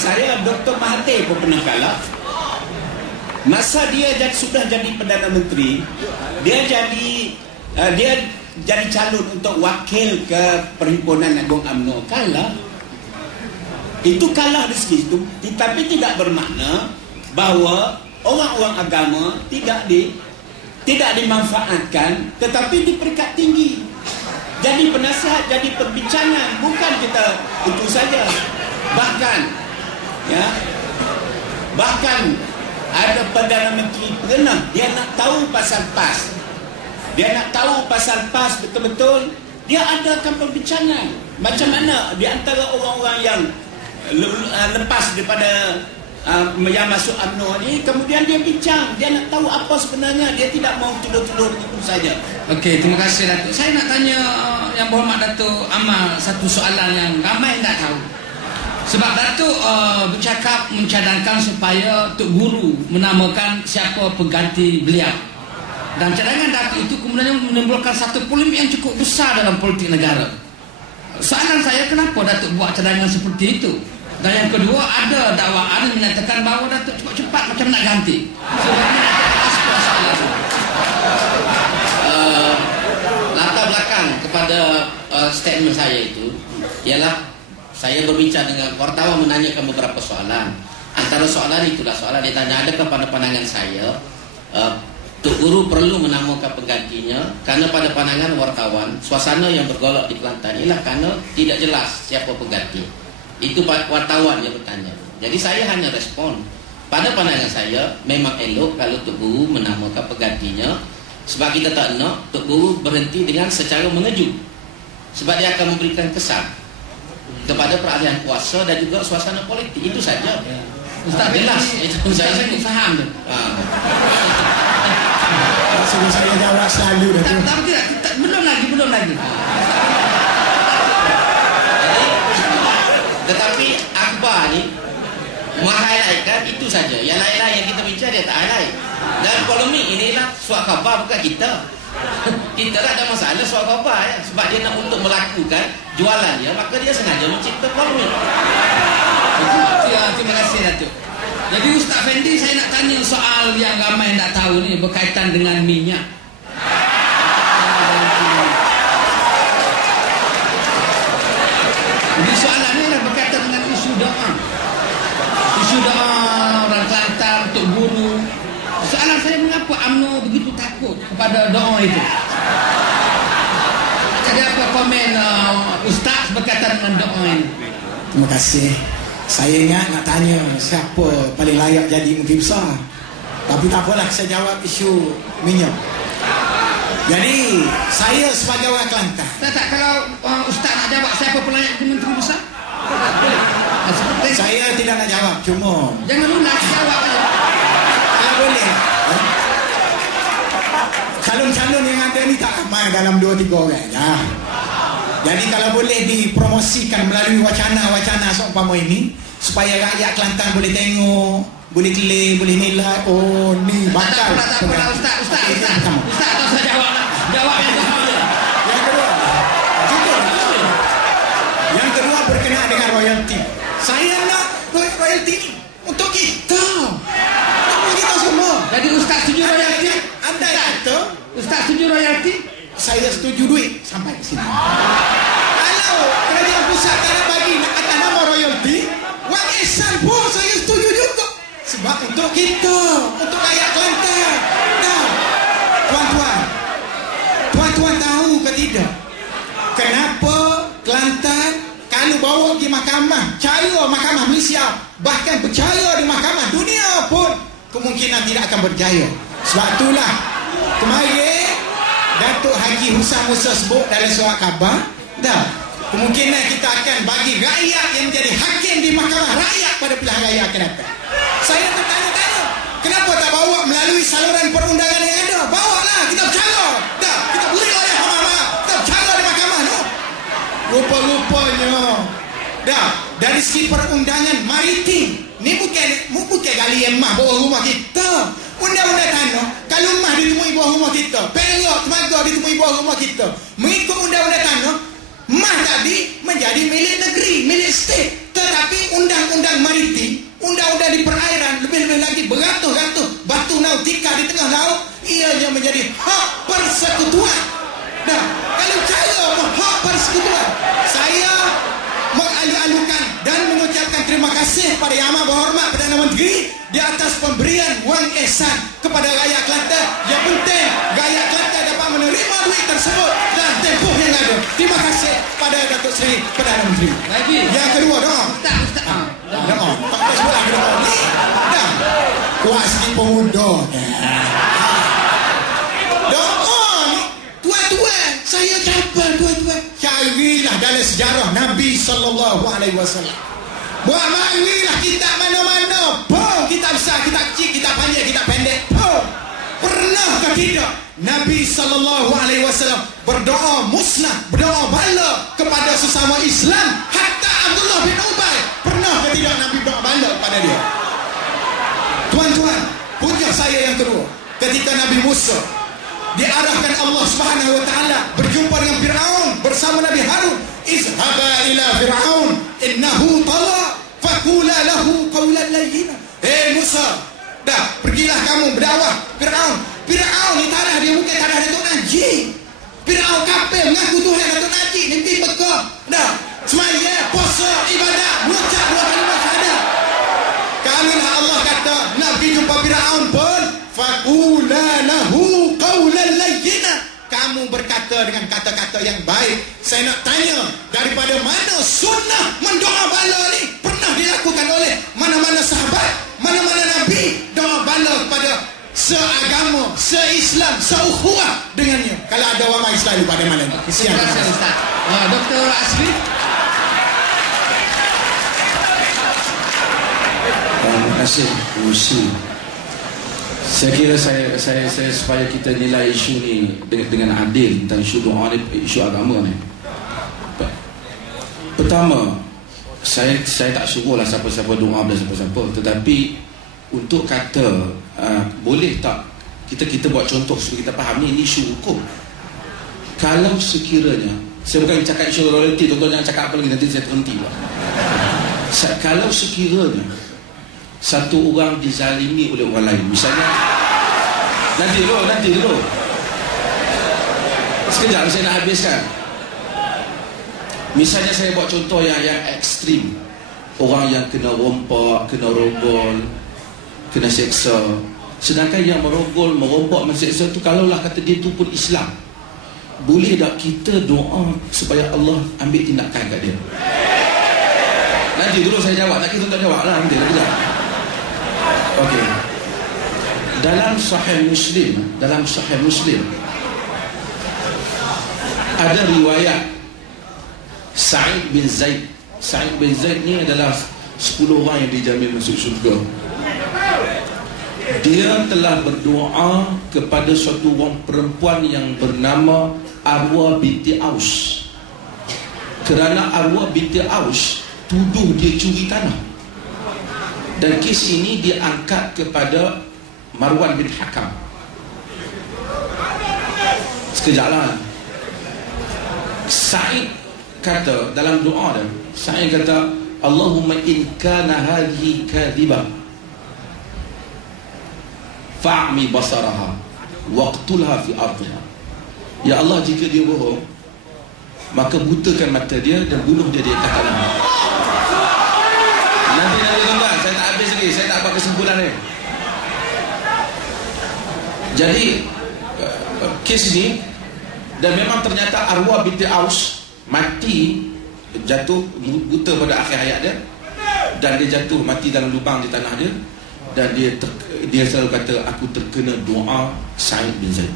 saya, Dr. Mahathir pun pernah kalah. Masa dia sudah jadi Perdana Menteri, dia jadi calon untuk wakil ke Perhimpunan Agung UMNO, kalah. Itu kalah di situ, tapi tidak bermakna bahawa orang-orang agama tidak dimanfaatkan, tetapi di peringkat tinggi. Jadi penasihat, jadi perbincangan, bukan kita itu saja. Bahkan ada Perdana Menteri pernah dia nak tahu pasal PAS. Dia nak tahu pasal PAS betul-betul, dia adakan perbincangan. Macam mana di antara orang-orang yang lepas daripada yang masuk UMNO ni, kemudian dia bincang, dia nak tahu apa sebenarnya, dia tidak mau telur-telur itu saja. Okey, terima kasih Datuk. Saya nak tanya Yang Berhormat Datuk Amal satu soalan yang ramai tak tahu. Sebab Datuk bercakap mencadangkan supaya Tok Guru menamakan siapa pengganti beliau. Dan cadangan Datuk itu kemudian menimbulkan satu polemik yang cukup besar dalam politik negara. Soalan saya, kenapa Datuk buat cadangan seperti itu? Dan yang kedua, ada dakwaan yang menyatakan bahawa Datuk cepat-cepat macam nak ganti. Sebabnya Datuk soalan latar belakang kepada statement saya itu ialah saya berbincang dengan wartawan, menanyakan beberapa soalan. Antara soalan itulah soalan dia tanya, adakah pada pandangan saya Tok Guru perlu menamakan penggantinya, kerana pada pandangan wartawan suasana yang bergolak di Kelantan ialah kerana tidak jelas siapa pengganti. Itu wartawan yang bertanya. Jadi saya hanya respon, pada pandangan saya memang elok kalau Tok Guru menamakan penggantinya, sebab kita tak nak Tok Guru berhenti dengan secara mengejut, sebab dia akan memberikan kesan kepada peralihan kuasa dan juga suasana politik. Itu saja. Ustaz jelas. Itu saya faham tu. Sebelum saya jawab selalu dah tu. Tak, belum lagi. Tetapi akhbar ni meng-highlightkan itu saja. Yang lain-lain yang kita bincang dia tak highlight. Dan polemik inilah surat khabar, bukan kita. Kita tak ada masalah surat khabar ya. Sebab dia nak untuk melakukan jualan dia, maka dia sengaja mencipta polemik. Terima kasih Datuk. Jadi Ustaz Fendi, saya nak tanya soal yang ramai yang tak tahu ni berkaitan dengan minyak. Jadi soalan ni adalah berkaitan dengan isu doa. Isu doa orang Kelantan, Tok Guru. Soalan saya, mengapa UMNO begitu takut kepada doa itu? Jadi apa komen Ustaz berkaitan dengan doa ini? Terima kasih. Saya ingat nak tanya siapa paling layak jadi Menteri Besar, tapi tak apalah, saya jawab isu minyak. Jadi saya sebagai orang Kelantan, Tak, kalau Ustaz nak jawab siapa paling layak jadi Menteri Besar, saya tidak nak jawab, cuma jangan lunak jawab aja. Kalau boleh, calon-calon yang ada ni tak ramai, dalam 2-3 orang ya. Jadi kalau boleh dipromosikan melalui wacana-wacana seumpama ini, supaya rakyat Kelantan boleh tengok, boleh kelih, boleh nilai, oh ni bakal. Tak apa, Ustaz tak usah jawab yang kedua. Yang kedua berkenaan dengan royalti. Saya nak royalti ni untuk kita, untuk kita semua. Jadi Ustaz setuju royalti? Anda kata Ustaz setuju royalti? saya setuju duit sampai ke sini. Kalau kerajaan pusat tak nak bagi atas nama royalti, wang ihsan pun saya setuju juga. Sebab untuk kita, untuk rakyat Kelantan. Nah, tuan-tuan tahu ke tidak, kenapa Kelantan kalau bawa pergi mahkamah, cara mahkamah Malaysia, bahkan bercara di mahkamah dunia pun kemungkinan tidak akan berjaya. Sebab itulah kemarin Datuk Haji Husam Musa sebut dalam surat khabar, kemungkinan kita akan bagi rakyat yang menjadi hakim di mahkamah rakyat pada pilihan raya akan datang. Saya bertanya-tanya, kenapa tak bawa melalui saluran perundangan yang ada? Bawalah, kita bercara. Kita beri oleh Hamama, kita bercara di mahkamah no. Rupa-rupanya dari segi perundangan maritim ni bukan gali emah bawah rumah kita. Undang-undang tanah, kalau rumah ditemui bawah rumah kita, perak temaga ditemui bawah rumah kita, mengikut undang-undang tanah, mah tadi menjadi milik negeri, milik state. Tetapi Tapi undang-undang maritim, undang-undang di perairan, lebih-lebih lagi beratus-ratus batu nautika di tengah laut, ianya menjadi hak persekutuan. Nah, kalau saya hak persekutuan, saya mengalu-alukan dan mengucapkan terima kasih pada Yang Amat Berhormat Perdana Menteri di atas pemberian wang ihsan kepada rakyat Kelantan. Yang penting rakyat Kelantan dapat menerima duit tersebut dan tempoh yang ada. Terima kasih pada Datuk Seri Perdana Menteri. Lagi. Yang kedua, doa. Ustaz. Doa. Tak apa sebelah ke doa ni. Dah. Kuat sikit pemuda. Doa ni. Tuan-tuan, saya cabar tuan-tuan. Carilah dalam sejarah Nabi SAW. Buat marilah kitab mana-mana. Kitab besar, kitab kecil, kitab panjang, kitab pendek. Pernah ke tidak Nabi SAW berdoa musnah, berdoa bala kepada sesama Islam? Hatta Abdullah bin Ubay, pernah ke tidak Nabi berdoa bala kepada dia? Tuan-tuan, puja saya yang kedua, ketika Nabi Musa diarahkan Allah Subhanahu wa taala berjumpa dengan Firaun bersama Nabi Harun, izhaba ila Firaun innahu tagha faqula lahu qawlan layyina. Musa, dah pergilah kamu berdakwah Firaun. Firaun ni tanah dia bukan tanah Datuk Najib. Firaun kafir mengaku Tuhan Datuk Najib, mimpi Mekah. Dah semaya, puasa, ibadat, mengucap dua kalimah syahadat. Kalilah Allah kata Nabi jumpa Firaun pun faqula lahu qawlan layyina. Kamu berkata dengan kata-kata yang baik. Saya nak tanya, daripada mana sunnah mendoa bala ni pernah dilakukan oleh mana-mana sahabat, mana-mana Nabi doa bala kepada seagama, seislam, seukhuwah dengannya? Kalau ada orang Islam pada mana ni? Terima kasih Ustaz. Dr. Asri. Terima kasih Usi. Saya kira saya supaya kita nilai isu ni dengan adil tentang isu doa ni, isu agama ni. Pertama, saya tak suruhlah siapa-siapa doa dan siapa-siapa, tetapi untuk kata boleh tak kita buat contoh supaya kita faham ni isu hukum. Kalau sekiranya, saya bukan cakap isu loyalty, tuan-tuan jangan cakap apa lagi, nanti saya terhenti lah. Kalau sekiranya satu orang dizalimi oleh orang lain, misalnya nanti dulu sekejap saya nak habiskan. Misalnya saya buat contoh yang ekstrim, orang yang kena rompak, kena rogol, kena seksa, sedangkan yang merogol, merombak, menseksa tu kalaulah kata dia tu pun Islam, boleh tak kita doa supaya Allah ambil tindakan kat dia? Nanti dulu saya jawab, tak kita tak jawab lah, nanti kejap. Okey. Dalam Sahih Muslim ada riwayat Sa'id bin Zaid. Sa'id bin Zaid ni adalah 10 orang yang dijamin masuk syurga. Dia telah berdoa kepada suatu orang perempuan yang bernama Arwah binti Aus, kerana Arwah binti Aus tuduh dia curi tanah. Dan kes ini diangkat kepada Marwan bin Hakam. Sekejaplah. Sa'id kata dalam doa dia, Sa'id kata, Allahumma in kana hadhihi kadhiba fa'mi basaraha waqtulha fi ardiha. Ya Allah, jika dia bohong, maka butakan mata dia dan bunuh dia di atas tanah. Nanti tuan-tuan, saya tak habis lagi, saya tak dapat kesimpulan ni. Jadi kes ini, dan memang ternyata Arwah binti Aus mati, jatuh buta pada akhir hayat dia, dan dia jatuh mati dalam lubang di tanah dia, dan dia selalu kata, aku terkena doa Sa'id bin Zaid.